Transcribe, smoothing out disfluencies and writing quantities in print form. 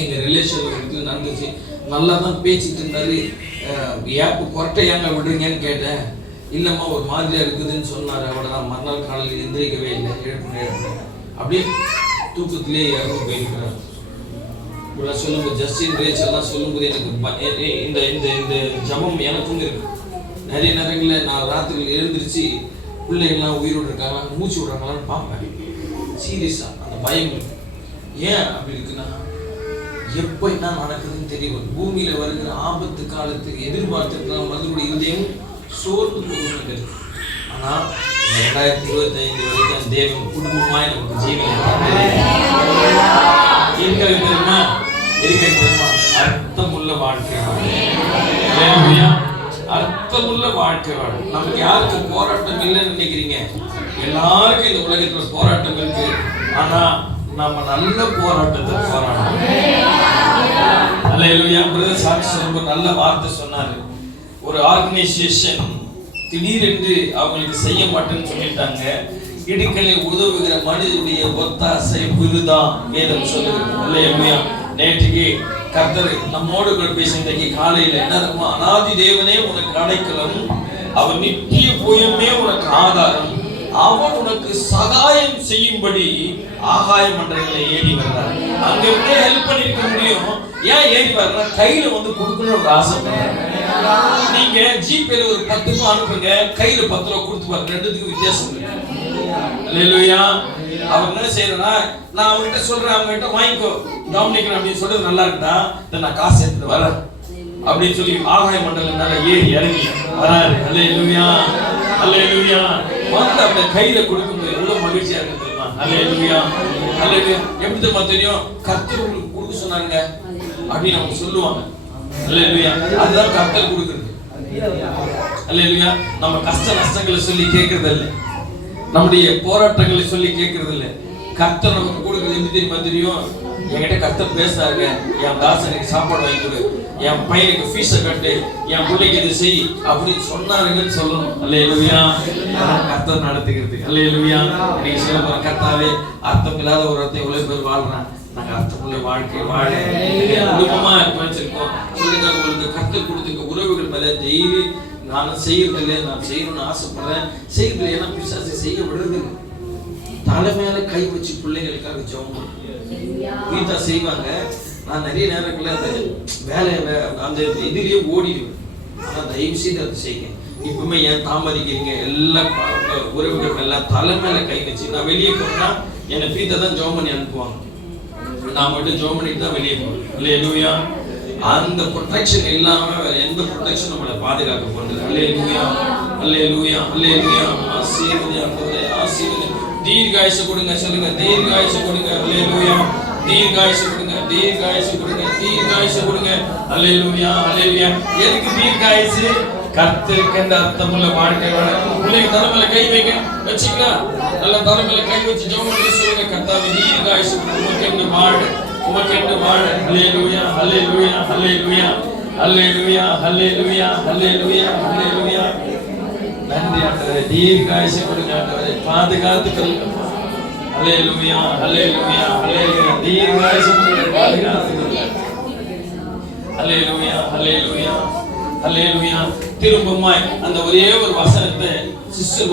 எங்கள் ரிலேஷனில் வந்து நடந்துச்சு. நல்லா தான் பேசிட்டு இருந்தாரு. ஏப்பு கொரட்டையாங்க விடுறீங்கன்னு கேட்டேன். இல்லைம்மா ஒரு மாதிரியாக இருக்குதுன்னு சொன்னார். அவரை நான் மறுநாள் காலையில் எந்திரிக்கவே இல்லை. எழுப்பு அப்படியே தூக்கத்திலே இறந்து போயிருக்கிறார். இவ்வளோ சொல்லும்போது ஜஸ்டின் ரேச்செல்லாம் சொல்லும்போது எனக்கு இந்த இந்த இந்த ஜபம் எனக்கும் இருக்கு. நிறைய நேரங்களில் நான் ராத்திரியில் எழுந்திரிச்சு பிள்ளைங்கள்லாம் உயிரோடு இருக்காங்களா, மூச்சு விடுறாங்களான்னு பார்ப்பேன். சீரியஸாக அந்த பயம் இருக்கு. ஏன் அப்படி இருக்குன்னா, எப்போ என்ன நடக்குதுன்னு தெரியும். பூமியில் வருகிற ஆபத்து காலத்துக்கு எதிர்பார்த்துருக்கிற மனிதனுடைய இதயம் சோர்ந்து போகுது. ஆனால் 2025 வரைக்கும் தேவன் குடும்பமாக எனக்கு ஜீவன் இருக்கிறது தெரியுமா? அர்த்தமுள்ள வாழ்க்கை, அர்த்தமுள்ள வாழ்க்கை வாழும். நமக்கு யாருக்கு போராட்டம் இல்லைன்னு நினைக்கிறீங்க? எல்லாருக்கும் இந்த உலகத்தில் போராட்டம் இருக்கு. ஆனா நம்ம நல்ல போராட்டத்தை போராடணும். அல்லேலூயா. பிரதர் சாட்சி சொல்லும்போது நல்ல வார்த்தை சொன்னாரு. ஒரு ஆர்கனைசேஷன் திடீரென்று அவங்களுக்கு செய்ய மாட்டேன்னு சொல்லிட்டாங்க. இடுக்களை உதவுகிற மனிதனுடைய ஒத்தாசை விருதான் வேதம் சொல்லுகிறது. அல்லேலூயா. நேற்றுக்கு கர்த்தர் நம்மோடு கூட பேசிய காலையில என்ன, அநாதி தேவனே உனக்கு அடைக்கலம், அவன் நித்திய புயமே உனக்கு ஆதாரம், அவன் உனக்கு சகாயம் செய்யும்படி ஆகாய மண்டலங்களை ஏறி வர்றார். அங்க இருந்தே ஹெல்ப் பண்ணிருக்க முடியும். ஏன் ஏறி வர்ற? கையில வந்து கொடுக்கணும்னு ஒரு ஆசைப்படுறாங்க. நீங்க ஜிபேல ஒரு 10 ரூபாய் அனுப்புங்க, கையில 10 ரூபாய் கொடுத்து பாருங்க, ரெண்டுத்துக்கு வித்தியாசம் இருக்கு. அல்லேலூயா. அவர் என்ன செய்யறா, நான் அவங்ககிட்ட சொல்றேன், அவங்ககிட்ட வாங்கிக்கோ கவனிக்கணும் அப்படின்னு சொல்றது நல்லா இருந்தா நான் காசு எடுத்துட்டு வரேன் அப்படின்னு சொல்லி ஆகாய மண்டலம் மேல ஏறி இறங்கி வராரு. அல்லேலூயா. அல்லேலூயா. வந்து அவனை கையில கொடுக்கும்போது எவ்வளவு மகிழ்ச்சியா இருக்கு தெரியுமா? அல்லேலூயா. அல்லேலூயா. எப்படி தெரியுமா தெரியும்? கர்த்தர் உங்களுக்கு கொடுக்க சொன்னாங்க அப்படின்னு அவங்க சொல்லுவாங்க. அல்லேலூயா. அதுதான் கர்த்தர் கொடுக்குறது. அல்லேலூயா. நம்ம கஷ்ட நஷ்டங்களை சொல்லி கேட்கறது இல்லை, நம்முடைய போராட்டங்களை சொல்லி கேட்கறது இல்லை. கர்த்தர் நமக்கு கொடுக்குறது எப்படி தெரியுமா தெரியும்? என்கிட்ட கர்த்தர் பேசுறாங்க, என் தாசனுக்கு சாப்பாடு வாங்கி கொடு, என் பையனுக்கு ஃபீஸை கட்டு, என் பிள்ளைக்கு இது செய் அப்படின்னு சொன்னாருங்கன்னு சொல்லணும். அல்லேலூயா. கர்த்தர் நடத்துகிறது. அல்லேலூயா. நீங்க சொல்ல போற கர்த்தாவே, அர்த்தம் இல்லாத ஒரு அர்த்தம் இவ்வளவு பேர் வாழ்றான், நாங்க அர்த்தமுள்ள வாழ்க்கை வாழ குடும்பமா வச்சிருக்கோம். சொல்லுங்க, உங்களுக்கு கர்த்தர் கொடுத்துருக்க உறவுகள் மேல டெய்லி நானும் செய்யறதில்லை, நான் செய்யணும்னு ஆசைப்படுறேன், செய்யறதில்லை. ஏன்னா பிசாசு செய்ய விடுறது. தலை மேல கை வச்சு பிள்ளைங்களுக்காக ஜெபம் வீட்டா செய்வாங்க. நான் நிறைய நேரங்களில் அந்த வேலையை அந்த எதிரியே ஓடிடுவேன். ஆனால் தயவு செய்து அதை செய்யுங்க. இப்பவுமே ஏன் தாமதிக்கிறீங்க? எல்லா உறவுகள் எல்லாம் தலை மேல கை வச்சு, நான் வெளியே போனா என்னை வீட்டை தான் ஜெபம் பண்ணி அனுப்புவாங்க. நான் மட்டும் ஜெபம் பண்ணிட்டு தான் வெளியே போவேன். அல்லேலூயா. அந்த ப்ரொடெக்ஷன் இல்லாம வேற எந்த ப்ரொடெக்ஷன் நம்மளை பாதுகாக்க போறது? அல்லேலூயா. அல்லேலூயா. அல்லேலூயா. ஆசீர்வதி ஆண்டவரே, ஆசீர்வதி. தீர்காயுசு கொடுங்க. சொல்லுங்க, தீர்காயுசு கொடுங்க. அல்லேலூயா. தீர்காயுசு கொடுங்க, தீர்காயுசு கொடுங்க, தீர்காயுசு கொடுங்க. அல்லேலூயா. அல்லேலூயா. எதுக்கு தீர்காயுசு? கர்த்தருக்கு அந்த அர்த்தமுள்ள வாழ்க்கை வாழ. பிள்ளைங்க தலைமையில கை வைங்க, வச்சுங்களா? நல்ல தலைமையில கை வச்சு ஜெபம் பண்ணி சொல்லுங்க, கர்த்தாவே தீர்காயுசு உமக்கென்று வாழ, உமக்கென்று வாழ. அல்லேலூயா. அல்லேலூயா. அல்லேலூயா. அல்லேலூயா. அல்லேலூயா. அல்லேலூயா. அல்லேலூயா. நன்றி ஆண்டவரே. தீர்காயுசு கொடுங்க ஆண்டவரே, பாதுகாத்து கொள்ளுங்க. அல்லேலூயா. அல்லேலூயா. அல்லேலூயா. தீர்காயுசு கொடுங்க, பாதுகாத்து கொள்ளுங்க. அல்லேலூயா. அல்லேலூயா. அல்லேலூயா. திரும்பமாய் அந்த ஒரே ஒரு வசனத்தை சிஸ்டர்